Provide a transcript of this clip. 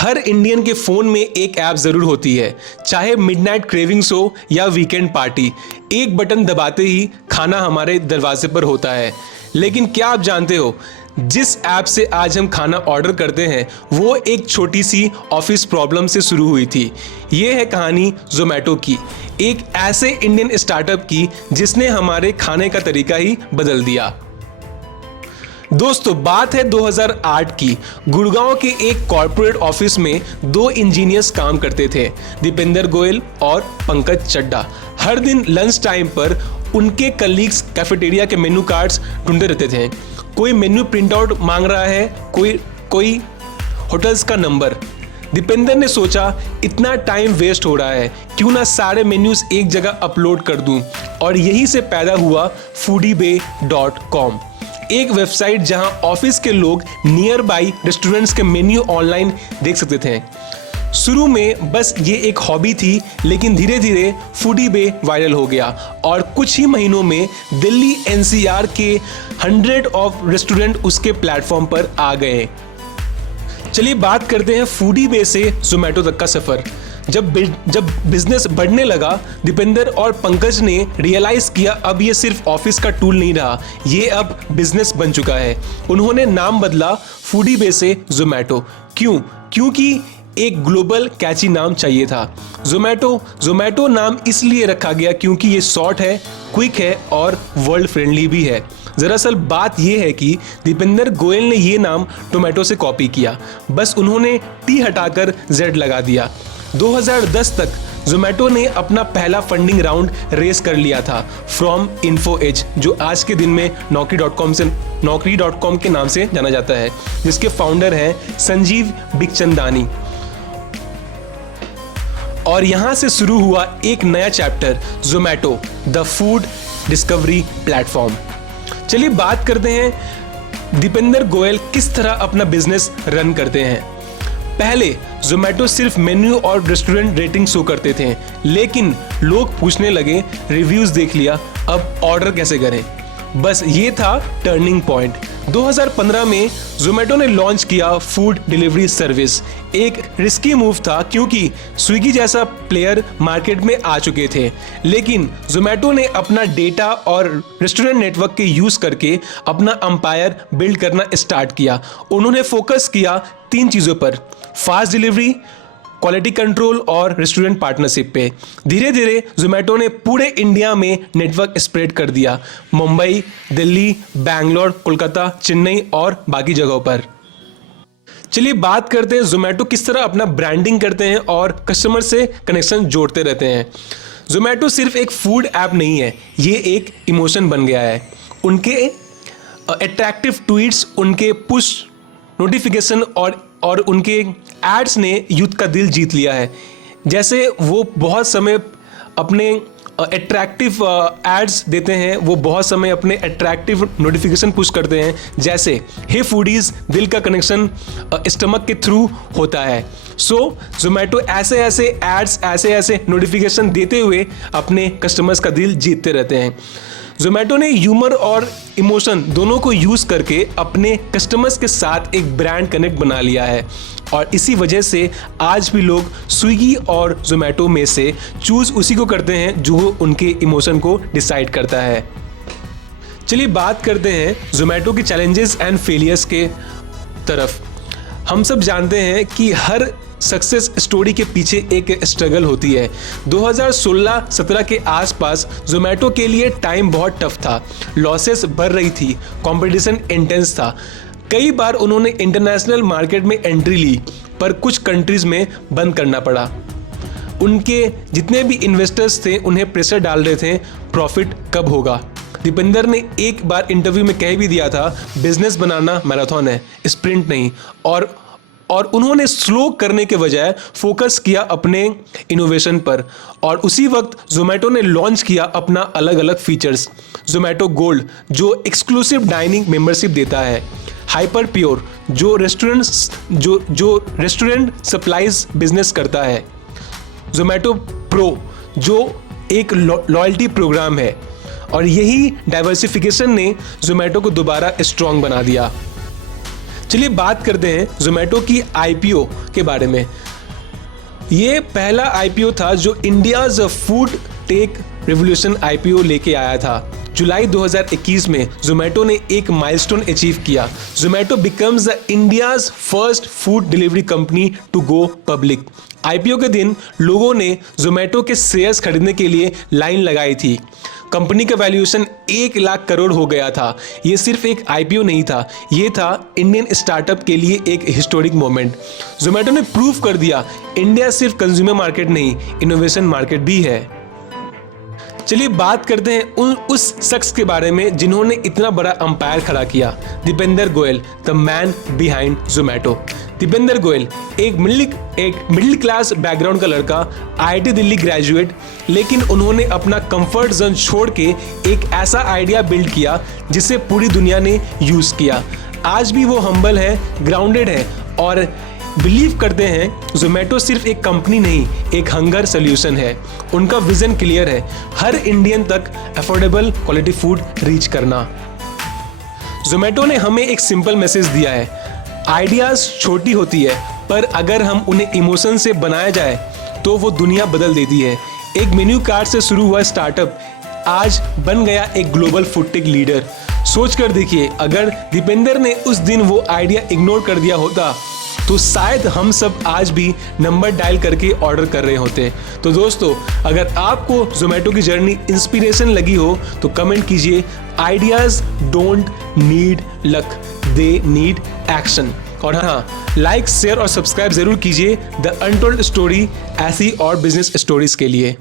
हर Indian के phone में एक ऐप ज़रूर होती है, चाहे मिडनाइट क्रेविंग्स हो या वीकेंड पार्टी। एक बटन दबाते ही खाना हमारे दरवाजे पर होता है। लेकिन क्या आप जानते हो, जिस ऐप से आज हम खाना ऑर्डर करते हैं वो एक छोटी सी ऑफिस प्रॉब्लम से शुरू हुई थी। ये है कहानी ज़ोमैटो की, एक ऐसे इंडियन स्टार्टअप की जिसने हमारे खाने का तरीका ही बदल दिया। दोस्तों, बात है 2008 की। गुड़गांव के एक कॉर्पोरेट ऑफिस में दो इंजीनियर्स काम करते थे, दीपेंद्र गोयल और पंकज चड्ढा। हर दिन लंच टाइम पर उनके कलीग्स कैफेटेरिया के मेन्यू कार्ड्स ढूंढते रहते थे। कोई मेन्यू प्रिंट आउट मांग रहा है, कोई होटल्स का नंबर। दीपेंद्र ने सोचा, इतना टाइम वेस्ट हो रहा है, क्यों ना सारे मेन्यूज एक जगह अपलोड कर दूं। और यही से पैदा हुआ foodiebay.com, एक वेबसाइट जहां ऑफिस के लोग नियर बाई रेस्टोरेंट्स के मेन्यू ऑनलाइन देख सकते थे। शुरू में बस ये एक हॉबी थी, लेकिन धीरे धीरे फूडीबे वायरल हो गया और कुछ ही महीनों में दिल्ली एनसीआर के 100 ऑफ रेस्टोरेंट उसके प्लेटफॉर्म पर आ गए। चलिए बात करते हैं फूडीबे से ज़ोमैटो तक का सफ़र। जब बिजनेस बढ़ने लगा, दीपेंद्र और पंकज ने रियलाइज किया अब ये सिर्फ ऑफिस का टूल नहीं रहा, ये अब बिजनेस बन चुका है। उन्होंने नाम बदला फूडीबे से ज़ोमैटो। क्योंकि एक ग्लोबल कैची नाम चाहिए था। ज़ोमैटो नाम इसलिए रखा गया क्योंकि ये शॉर्ट है, क्विक है और वर्ल्ड फ्रेंडली भी है। दरअसल बात यह है कि दीपेंद्र गोयल ने ये नाम टोमेटो से कॉपी किया, बस उन्होंने टी हटाकर जेड लगा दिया। 2010 तक ज़ोमैटो ने अपना पहला फंडिंग राउंड रेस कर लिया था फ्रॉम इन्फोएज, जो आज के दिन में नौकरी.com के नाम से जाना जाता है, जिसके फाउंडर हैं संजीव बिखचंदानी। और यहां से शुरू हुआ एक नया chapter, Zomato the food discovery platform. चलिए बात करते हैं दीपेंद्र गोयल किस तरह अपना बिजनेस रन करते हैं। पहले ज़ोमैटो सिर्फ मेन्यू और रेस्टोरेंट रेटिंग शो करते थे, लेकिन लोग पूछने लगे, रिव्यूज देख लिया, अब ऑर्डर कैसे करें। बस ये था टर्निंग पॉइंट। 2015 में ज़ोमैटो ने लॉन्च किया फूड डिलीवरी सर्विस। एक रिस्की मूव था क्योंकि स्विगी जैसा प्लेयर मार्केट में आ चुके थे, लेकिन ज़ोमैटो ने अपना डेटा और रेस्टोरेंट नेटवर्क के यूज़ करके अपना एम्पायर बिल्ड करना स्टार्ट किया। उन्होंने फोकस किया 3 चीज़ों पर, फास्ट डिलीवरी, क्वालिटी कंट्रोल और रेस्टोरेंट पार्टनरशिप पे। धीरे धीरे ज़ोमैटो ने पूरे इंडिया में नेटवर्क स्प्रेड कर दिया, मुंबई, दिल्ली, बैंगलोर, कोलकाता, चेन्नई और बाकी जगहों पर। चलिए बात करते हैं ज़ोमैटो किस तरह अपना ब्रांडिंग करते हैं और कस्टमर से कनेक्शन जोड़ते रहते हैं। ज़ोमैटो सिर्फ एक फूड ऐप नहीं है, ये एक इमोशन बन गया है। उनके अट्रैक्टिव ट्वीट्स, उनके पुश नोटिफिकेशन और उनके एड्स ने यूथ का दिल जीत लिया है। जैसे वो बहुत समय अपने अट्रैक्टिव एड्स देते हैं, वो बहुत समय अपने अट्रैक्टिव नोटिफिकेशन पुश करते हैं, जैसे हे फूडीज, दिल का कनेक्शन स्टमक के थ्रू होता है। सो ज़ोमैटो ऐसे एड्स, ऐसे नोटिफिकेशन देते हुए अपने कस्टमर्स का दिल जीतते रहते हैं। ज़ोमैटो ने ह्यूमर और इमोशन दोनों को यूज़ करके अपने कस्टमर्स के साथ एक ब्रांड कनेक्ट बना लिया है, और इसी वजह से आज भी लोग स्विगी और ज़ोमैटो में से चूज़ उसी को करते हैं जो उनके इमोशन को डिसाइड करता है। चलिए बात करते हैं ज़ोमैटो के चैलेंजेस एंड फेलियर्स के तरफ। हम सब जानते हैं कि हर सक्सेस स्टोरी के पीछे एक स्ट्रगल होती है। 2016-17 के आसपास ज़ोमैटो के लिए टाइम बहुत टफ था, लॉसेस बढ़ रही थी, कंपटीशन इंटेंस था। कई बार उन्होंने इंटरनेशनल मार्केट में एंट्री ली, पर कुछ कंट्रीज में बंद करना पड़ा। उनके जितने भी इन्वेस्टर्स थे उन्हें प्रेशर डाल रहे थे, प्रॉफिट कब होगा। दीपेंद्र ने एक बार इंटरव्यू में कह भी दिया था, बिजनेस बनाना मैराथन है, स्प्रिंट नहीं। और उन्होंने स्लो करने के बजाय फोकस किया अपने इनोवेशन पर। और उसी वक्त ज़ोमैटो ने लॉन्च किया अपना अलग अलग फीचर्स, ज़ोमैटो गोल्ड जो एक्सक्लूसिव डाइनिंग मेंबरशिप देता है, हाइपर प्योर जो रेस्टोरेंट सप्लाईज बिजनेस करता है, ज़ोमैटो प्रो जो एक लॉयल्टी प्रोग्राम है। और यही डाइवर्सिफिकेशन ने ज़ोमैटो को दोबारा स्ट्रॉन्ग बना दिया। चलिए बात करते हैं जोमेटो की आईपीओ के बारे में। ये पहला आईपीओ था जो India's food tech revolution IPO लेके आया था। जुलाई 2021 में जोमेटो ने एक माइलस्टोन अचीव किया। Zomato becomes the India's first food delivery company to go public. IPO के दिन लोगों ने जोमेटो के शेयर्स खरीदने के लिए लाइन लगाई थी। कंपनी का वैल्यूएशन 1 लाख करोड़ हो गया था। ये सिर्फ एक आईपीओ नहीं था, ये था इंडियन स्टार्टअप के लिए एक हिस्टोरिक मोमेंट। जोमेटो ने प्रूव कर दिया इंडिया सिर्फ कंज्यूमर मार्केट नहीं, इनोवेशन मार्केट भी है। चलिए बात करते हैं उस शख्स के बारे में जिन्होंने इतना बड़ा अंपायर खड़ा किया, Deepinder Goyal, the man behind Zomato. Deepinder Goyal एक मिडिल क्लास बैकग्राउंड का लड़का, आईआईटी दिल्ली ग्रेजुएट, लेकिन उन्होंने अपना कंफर्ट जोन छोड़ के एक ऐसा आइडिया बिल्ड किया जिसे पूरी दुनिया ने यूज किया। आज भी वो हम्बल है, ग्राउंडेड है और बिलीव करते हैं जोमेटो सिर्फ एक कंपनी नहीं, एक हंगर सोल्यूशन है। उनका विजन क्लियर है, हर इंडियन तक अफोर्डेबल क्वालिटी फूड रीच करना। जोमेटो ने हमें एक सिंपल मैसेज दिया है, आइडियाज छोटी होती है पर अगर हम उन्हें इमोशन से बनाया जाए तो वो दुनिया बदल देती है। एक मेन्यू कार्ड से शुरू हुआ स्टार्टअप आज बन गया एक ग्लोबल फूड टेक लीडर। सोच कर देखिए, अगर दीपेंद्र ने उस दिन वो आइडिया इग्नोर कर दिया होता तो शायद हम सब आज भी नंबर डायल करके ऑर्डर कर रहे होते। तो दोस्तों, अगर आपको जोमेटो की जर्नी इंस्पिरेशन लगी हो तो कमेंट कीजिए, ideas don't need luck, they need action. और हाँ, लाइक, शेयर और सब्सक्राइब जरूर कीजिए द अनटोल्ड स्टोरी ऐसी और बिजनेस स्टोरीज के लिए।